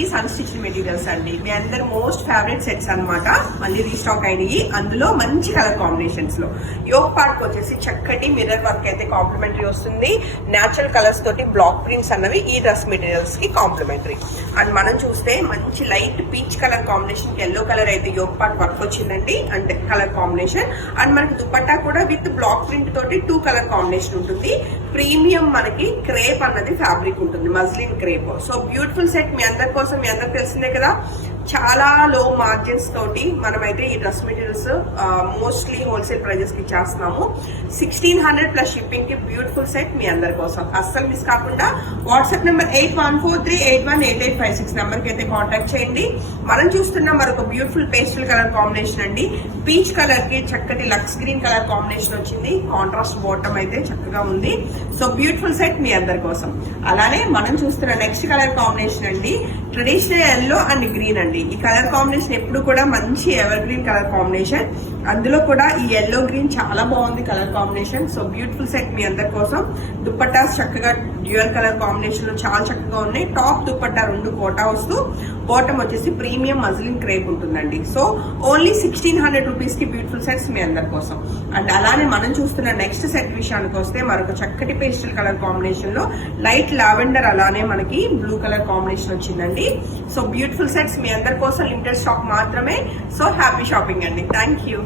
Piece unstitched materials అండి. మీ అందరు most favourite sets అన్నమాట. మళ్ళీ రీస్టాక్ అయినాయి. అందులో మంచి కలర్ కాంబినేషన్స్ లో యోక్ పార్ట్ వచ్చేసి చక్కటి మిర్రర్ వర్క్ అయితే కాంప్లిమెంటరీ వస్తుంది. న్యాచురల్ కలర్స్ తోటి బ్లాక్ ప్రింట్స్ అన్నవి ఈ డ్రెస్ మెటీరియల్స్ కి కాంప్లిమెంటరీ. అండ్ మనం చూస్తే మంచి లైట్ పీచ్ కలర్ కాంబినేషన్ కి ఎల్లో కలర్ అయితే యోక్ పార్ట్ వర్క్ వచ్చిందండి. అంటే కలర్ కాంబినేషన్. అండ్ మనకి దుపట్టా కూడా విత్ బ్లాక్ ప్రింట్ తోటి 2 కలర్ కాంబినేషన్ ఉంటుంది. ప్రీమియం మనకి క్రేప్ అన్నది ఫ్యాబ్రిక్ ఉంటుంది, muslin crepe. So beautiful set మీ అందరి కోసం. మీ అందరికి తెలిసిందే కదా, చాలా లో మార్జిన్స్ తోటి మనమైతే ఈ dress materials mostly wholesale prices కి ఇచ్చేస్తున్నాము. 1600 ప్లస్ షిప్పింగ్ కి బ్యూటిఫుల్ సెట్ మీ అందరి కోసం. అస్సలు మిస్ కాకుండా వాట్సాప్ నెంబర్ 8143818856 నెంబర్ కి అయితే కాంటాక్ట్ చేయండి. మనం చూస్తున్న మరొక బ్యూటిఫుల్ పేస్టల్ కలర్ కాంబినేషన్ అండి. పీచ్ కలర్ కి చక్కటి లక్స్ గ్రీన్ కలర్ కాంబినేషన్ వచ్చింది. కాంట్రాస్ట్ బాటమ్ అయితే చక్కగా ఉంది. సో బ్యూటిఫుల్ సెట్ మీ అందరి కోసం. అలానే మనం చూస్తున్న నెక్స్ట్ కలర్ కాంబినేషన్ అండి, ట్రెడిషనల్ ఎల్లో అండ్ గ్రీన్ అండి. ఈ కలర్ కాంబినేషన్ ఎప్పుడు కూడా మంచి ఎవర్ గ్రీన్ కలర్ కాంబినేషన్. అందులో కూడా ఈ ఎల్లో గ్రీన్ చాలా బాగుంది colour combination. So beautiful set మీ అందరి కోసం. దుప్పట్టాస్ చక్కగా డ్యూయల్ కలర్ కాంబినేషన్ లో చాలా చక్కగా ఉన్నాయి. టాప్ దుప్పట్టా 2 కోటా వస్తూ బాటమ్ వచ్చేసి ప్రీమియం మజ్లిన్ క్రేప్ ఉంటుందండి. సో ఓన్లీ 1600 రూపీస్ కి బ్యూటిఫుల్ సెట్స్ మీ అందరి కోసం. అండ్ అలానే మనం చూస్తున్న నెక్స్ట్ సెట్ విషయానికి వస్తే మరొక చక్కటి పేస్టల్ కలర్ కాంబినేషన్ లో లైట్ లావెండర్ అలానే మనకి బ్లూ కలర్ కాంబినేషన్ వచ్చిందండి. సో బ్యూటిఫుల్ సెట్స్ మీ అందరి కోసం. లిమిటెడ్ స్టాక్ మాత్రమే. సో హ్యాపీ షాపింగ్ అండి. Thank you.